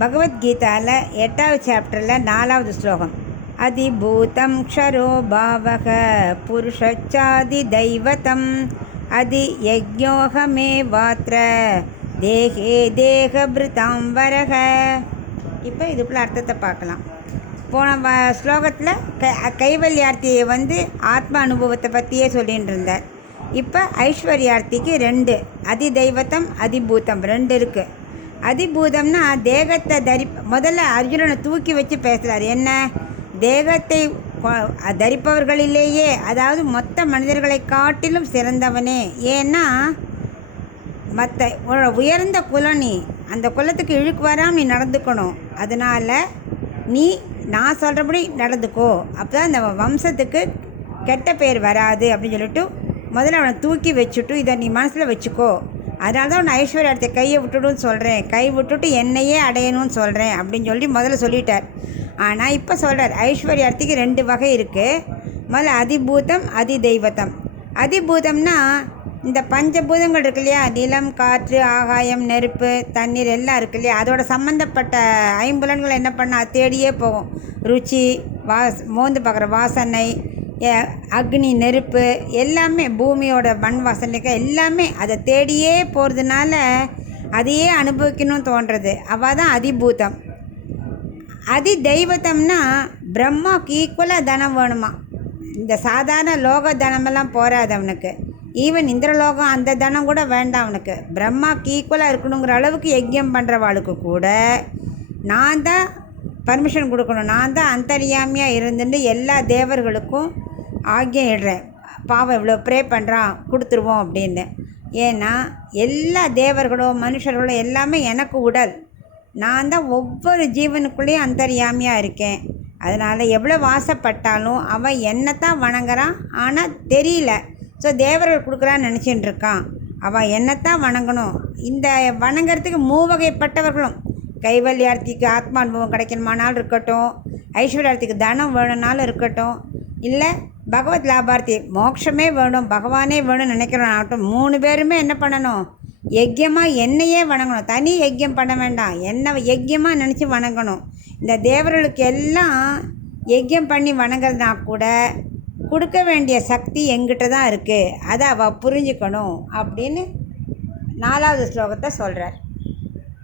பகவத்கீதாவில் 8வது சாப்டரில் 4வது ஸ்லோகம். அதிபூதம் க்ஷரோ பாவக புருஷச்சாதி தெய்வதம் அதி யஜ்ஞோகமே வாத்ர தேகே தேகபிருதாம் வரக. இப்போ இதுக்குள்ள அர்த்தத்தை பார்க்கலாம். போன ஸ்லோகத்தில் கைவல்யார்த்தியை ஆத்ம அனுபவத்தை பற்றியே சொல்லிகிட்டு இருந்தார். இப்போ ஐஸ்வர்யார்த்திக்கு 2 அதிதெய்வத்தம் அதிபூதம் 2 இருக்குது. அதிபூதம்னா தேகத்தை முதல்ல அர்ஜுனனை தூக்கி வச்சு பேசுகிறார். என்ன, தேகத்தை தரிப்பவர்களிலேயே, அதாவது மொத்த மனிதர்களை காட்டிலும் சிறந்தவனே. ஏன்னா மற்ற உயர்ந்த குலம், நீ அந்த குலத்துக்கு இழுக்கு வராமல் நீ நடந்துக்கணும். அதனால் நீ நான் சொல்கிறபடி நடந்துக்கோ, அப்போ தான் அந்த வம்சத்துக்கு கெட்ட பேர் வராது அப்படின்னு சொல்லிட்டு முதல்ல அவனை தூக்கி வச்சுட்டு இதை நீ மனசில் வச்சுக்கோ. அதனால தான் உன்னை ஐஸ்வர்யார்த்தியை கையை விட்டுடுன்னு சொல்கிறேன், கை விட்டுட்டு என்னையே அடையணும்னு சொல்கிறேன் அப்படின்னு சொல்லி முதல்ல சொல்லிட்டார். ஆனால் இப்போ சொல்கிறார் ஐஸ்வர்யார்த்திக்கு 2 வகை இருக்குது. முதல்ல அதிபூதம் அதிதெய்வத்தம். அதிபூதம்னா இந்த பஞ்சபூதங்கள் இருக்கு இல்லையா, நிலம் காற்று ஆகாயம் நெருப்பு தண்ணீர் எல்லாம் இருக்கு இல்லையா, அதோட சம்மந்தப்பட்ட ஐம்புலன்கள் என்ன பண்ணால் தேடியே போகும். ருச்சி, மோந்து பார்க்குற வாசனை, அக்னி நெருப்பு எல்லாமே, பூமியோட மண் வாசனைக்கு எல்லாமே அதை தேடியே போகிறதுனால அதையே அனுபவிக்கணும்னு தோன்றது. அவள் தான் அதிபூதம். அதி தெய்வத்தம்னா பிரம்மாவுக்கு ஈக்குவலாக தனம் வேணுமா. இந்த சாதாரண லோக தனமெல்லாம் போகாது அவனுக்கு. ஈவன் இந்திரலோகம் அந்த தனம் கூட வேண்டாம் அவனுக்கு. பிரம்மாவுக்கு ஈக்குவலாக இருக்கணுங்கிற அளவுக்கு யஜ்யம் பண்ணுறவாளுக்கு கூட நான் தான் பர்மிஷன் கொடுக்கணும், நான் தான் அந்தரியாமியாக இருந்துட்டு எல்லா தேவர்களுக்கும் ஆகியம் இடுறேன். பாவம் இவ்வளோ ப்ரே பண்ணுறான் கொடுத்துருவோம் அப்படின்னு. ஏன்னா எல்லா தேவர்களும் மனுஷர்களும் எல்லாமே எனக்கு உடல், நான் தான் ஒவ்வொரு ஜீவனுக்குள்ளேயும் அந்தரியாமியாக இருக்கேன். அதனால் எவ்வளோ வாசப்பட்டாலும் அவன் என்னத்தான் வணங்குறான், ஆனால் தெரியல. ஸோ தேவர்கள் கொடுக்குறான்னு நினச்சிட்டு இருக்கான். அவன் என்னத்தான் வணங்கணும். இந்த வணங்கிறதுக்கு 3 வகைப்பட்டவர்களும், கைவல்யார்த்திக்கு ஆத்மா அனுபவம் கிடைக்கணுமானாலும் இருக்கட்டும், ஐஸ்வர்யார்த்திக்கு தனம் வேணும்னாலும் இருக்கட்டும், இல்லை பகவத் லாபார்த்தி மோட்சமே வேணும் பகவானே வேணும்னு நினைக்கிறோம் ஆகட்டும், 3 பேருமே என்ன பண்ணணும், யஜ்யமாக என்னையே வணங்கணும். தனி யஜ்யம் பண்ண வேண்டாம், என்ன யஜ்யமாக நினச்சி வணங்கணும். இந்த தேவர்களுக்கு எல்லாம் யஜ்யம் பண்ணி வணங்குறதுனா கூட கொடுக்க வேண்டிய சக்தி எங்கிட்ட தான் இருக்குது, அதை அவள் புரிஞ்சுக்கணும் அப்படின்னு 4வது ஸ்லோகத்தை சொல்கிறார்.